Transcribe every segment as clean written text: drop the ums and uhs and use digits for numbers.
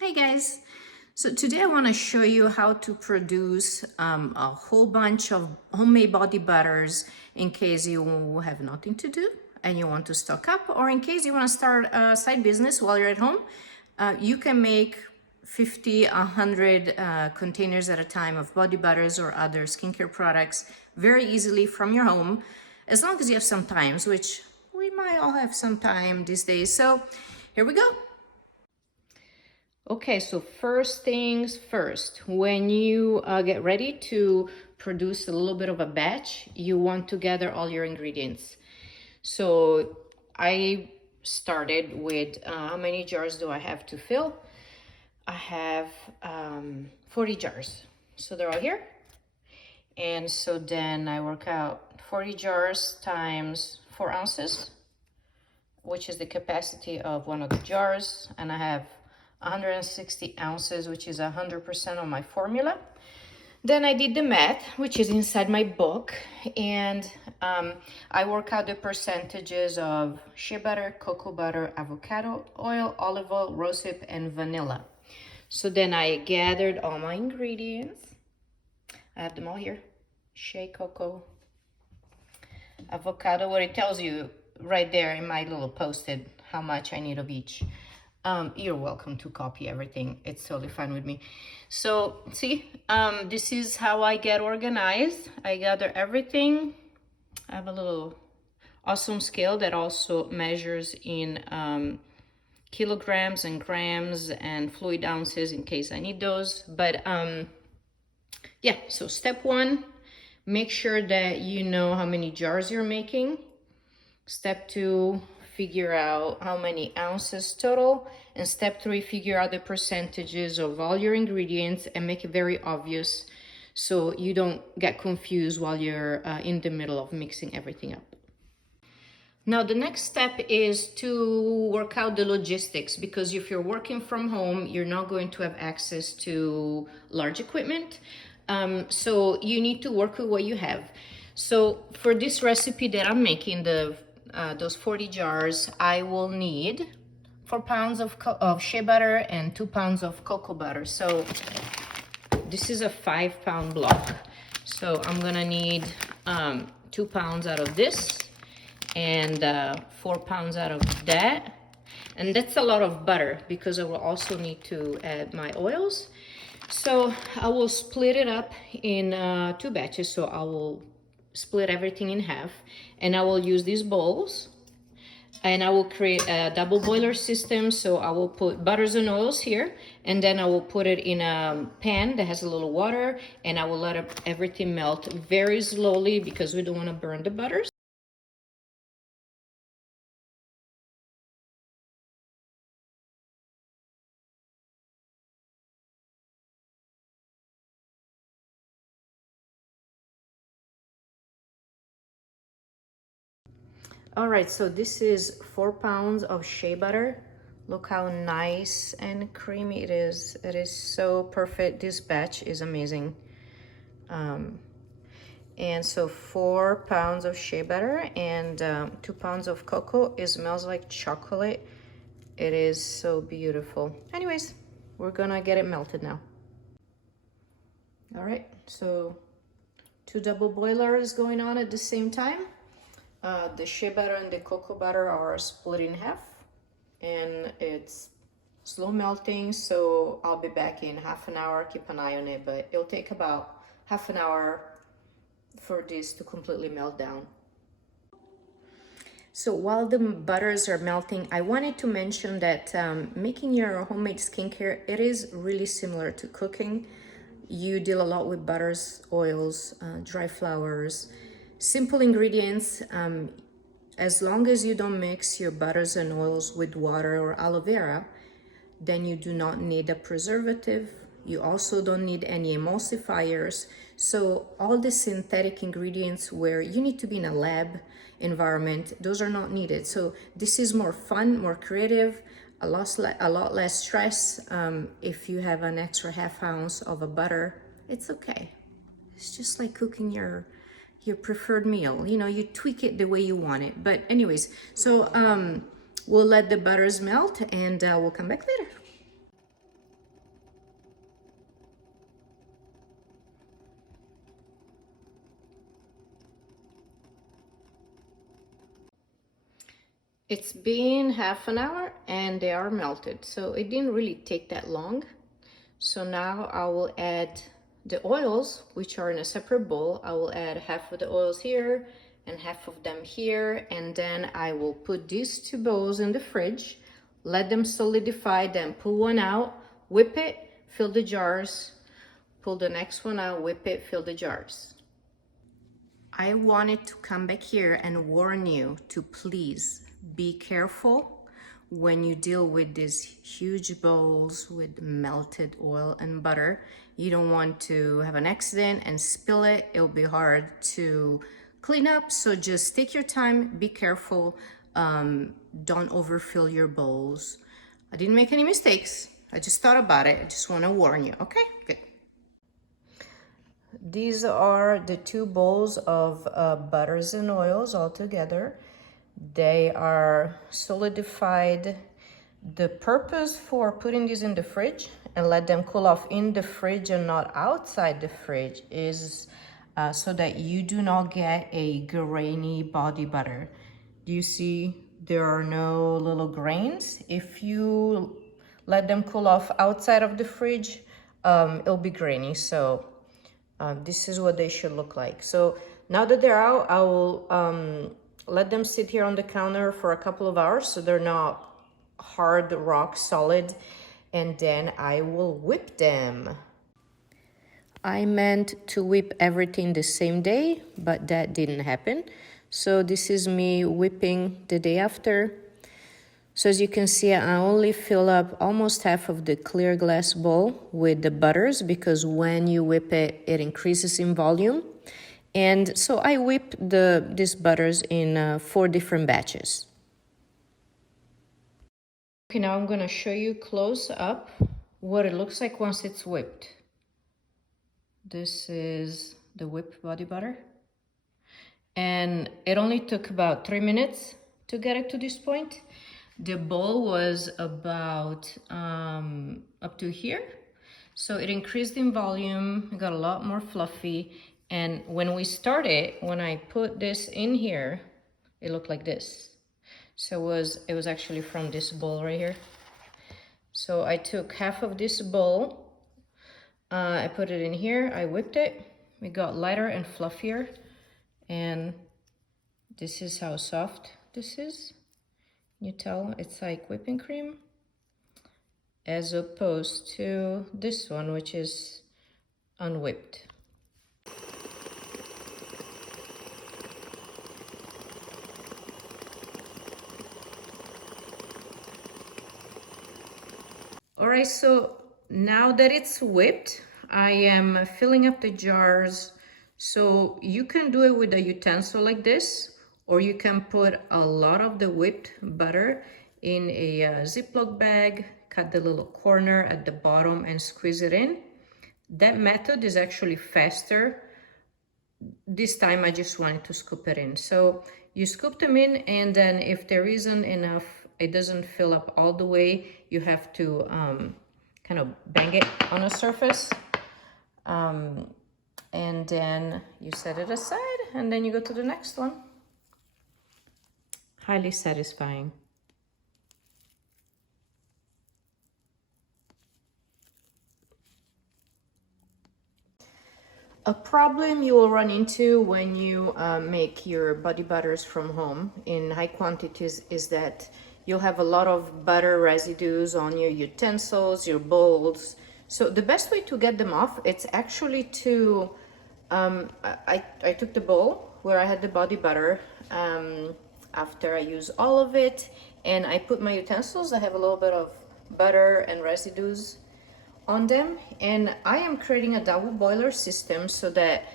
Hey guys, so today I want to show you how to produce a whole bunch of homemade body butters in case you have nothing to do and you want to stock up, or in case you want to start a side business while you're at home. You can make 50, 100 containers at a time of body butters or other skincare products very easily from your home, as long as you have some time, which we might all have some time these days. So here we go. Okay, so first things first, when you get ready to produce a little bit of a batch, you want to gather all your ingredients. So I started with how many jars do I have to fill? I have 40 jars. So they're all here. And so then I work out 40 jars times 4 ounces, which is the capacity of one of the jars. And I have 160 ounces, which is 100% of my formula. Then I did the math, which is inside my book, and I work out the percentages of shea butter, cocoa butter, avocado oil, olive oil, rosehip, and vanilla. So then I gathered all my ingredients. I have them all here. Shea, cocoa, avocado, what it tells you right there in my little post-it how much I need of each. You're welcome to copy everything. It's totally fine with me. So see, this is how I get organized. I gather everything. I have a little awesome scale that also measures in kilograms and grams and fluid ounces in case I need those. But yeah, so step one, make sure that you know how many jars you're making. Step two, figure out how many ounces total. And step three, figure out the percentages of all your ingredients and make it very obvious so you don't get confused while you're in the middle of mixing everything up. Now, the next step is to work out the logistics, because if you're working from home, you're not going to have access to large equipment. So you need to work with what you have. So for this recipe that I'm making, those 40 jars, I will need 4 pounds of shea butter and 2 pounds of cocoa butter. So this is a 5-pound block. So I'm gonna need 2 pounds out of this and 4 pounds out of that. And that's a lot of butter because I will also need to add my oils. So I will split it up in 2 batches. So I will split everything in half, and I will use these bowls, and I will create a double boiler system. So I will put butters and oils here, and then I will put it in a pan that has a little water, and I will let everything melt very slowly because we don't want to burn the butters. All right, so this is 4 pounds of shea butter. Look how nice and creamy it is. It is so perfect. This batch is amazing. And so 4 pounds of shea butter and 2 pounds of cocoa. It smells like chocolate. It is so beautiful. Anyways, we're gonna get it melted now. All right, so 2 double boilers going on at the same time. The shea butter and the cocoa butter are split in half, and it's slow melting, so I'll be back in half an hour. Keep an eye on it, but it'll take about half an hour for this to completely melt down. So while the butters are melting, I wanted to mention that making your homemade skincare, it is really similar to cooking. You deal a lot with butters, oils, dry flowers, simple ingredients. As long as you don't mix your butters and oils with water or aloe vera, then you do not need a preservative. You also don't need any emulsifiers. So all the synthetic ingredients where you need to be in a lab environment, those are not needed. So this is more fun, more creative, a lot less stress. If you have an extra half ounce of a butter, it's okay. It's just like cooking your preferred meal. You know, you tweak it the way you want it. But anyways, so we'll let the butters melt, and we'll come back later. It's been half an hour and they are melted, so it didn't really take that long. So now I will add the oils, which are in a separate bowl. I will add half of the oils here and half of them here, and then I will put these two bowls in the fridge, let them solidify, then pull one out, whip it, fill the jars, pull the next one out, whip it, fill the jars. I wanted to come back here and warn you to please be careful when you deal with these huge bowls with melted oil and butter. You don't want to have an accident and spill it. It'll be hard to clean up, so just take your time, be careful. Don't overfill your bowls. I didn't make any mistakes. I just thought about it. I just want to warn you. Okay, good. These are the two bowls of butters and oils all together. They are solidified. The purpose for putting these in the fridge and let them cool off in the fridge and not outside the fridge is so that you do not get a grainy body butter. Do you see there are no little grains? If you let them cool off outside of the fridge, it'll be grainy. So this is what they should look like. So now that they're out, I will let them sit here on the counter for a couple of hours so they're not hard, rock solid, and then I will whip them. I meant to whip everything the same day, but that didn't happen. So this is me whipping the day after. So as you can see, I only fill up almost half of the clear glass bowl with the butters because when you whip it, it increases in volume. And so I whip these butters in 4 different batches. Okay, now I'm gonna show you close up what it looks like once it's whipped. This is the whipped body butter. And it only took about 3 minutes to get it to this point. The bowl was about up to here. So it increased in volume, it got a lot more fluffy. And when we started, when I put this in here, it looked like this. So it was actually from this bowl right here. So I took half of this bowl, I put it in here, I whipped it. It got lighter and fluffier. And this is how soft this is. You tell it's like whipping cream, as opposed to this one, which is unwhipped. All right, so now that it's whipped, I am filling up the jars. So you can do it with a utensil like this, or you can put a lot of the whipped butter in a Ziploc bag, cut the little corner at the bottom and squeeze it in. That method is actually faster. This time I just wanted to scoop it in. So you scoop them in, and then if there isn't enough, it doesn't fill up all the way, you have to kind of bang it on a surface. And then you set it aside, and then you go to the next one. Highly satisfying. A problem you will run into when you make your body butters from home in high quantities is that you'll have a lot of butter residues on your utensils, your bowls. So the best way to get them off, it's actually to, I took the bowl where I had the body butter after I use all of it, and I put my utensils. I have a little bit of butter and residues on them, and I am creating a double boiler system so that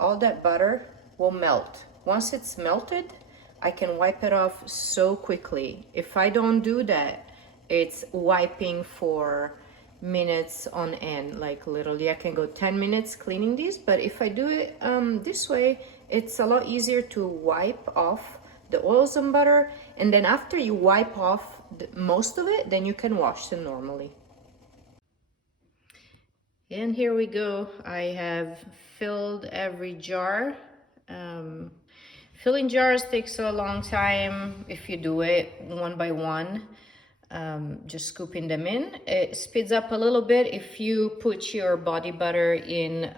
all that butter will melt. Once it's melted, I can wipe it off so quickly. If I don't do that, it's wiping for minutes on end. Like literally I can go 10 minutes cleaning these, but if I do it this way, it's a lot easier to wipe off the oils and butter, and then after you wipe off most of it, then you can wash them normally. And here we go. I have filled every jar. Filling jars takes a long time if you do it one by one, just scooping them in. It speeds up a little bit if you put your body butter in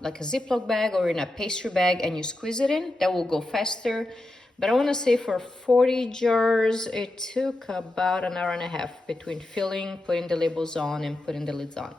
like a Ziploc bag or in a pastry bag and you squeeze it in. That will go faster. But I want to say for 40 jars, it took about an hour and a half between filling, putting the labels on, and putting the lids on.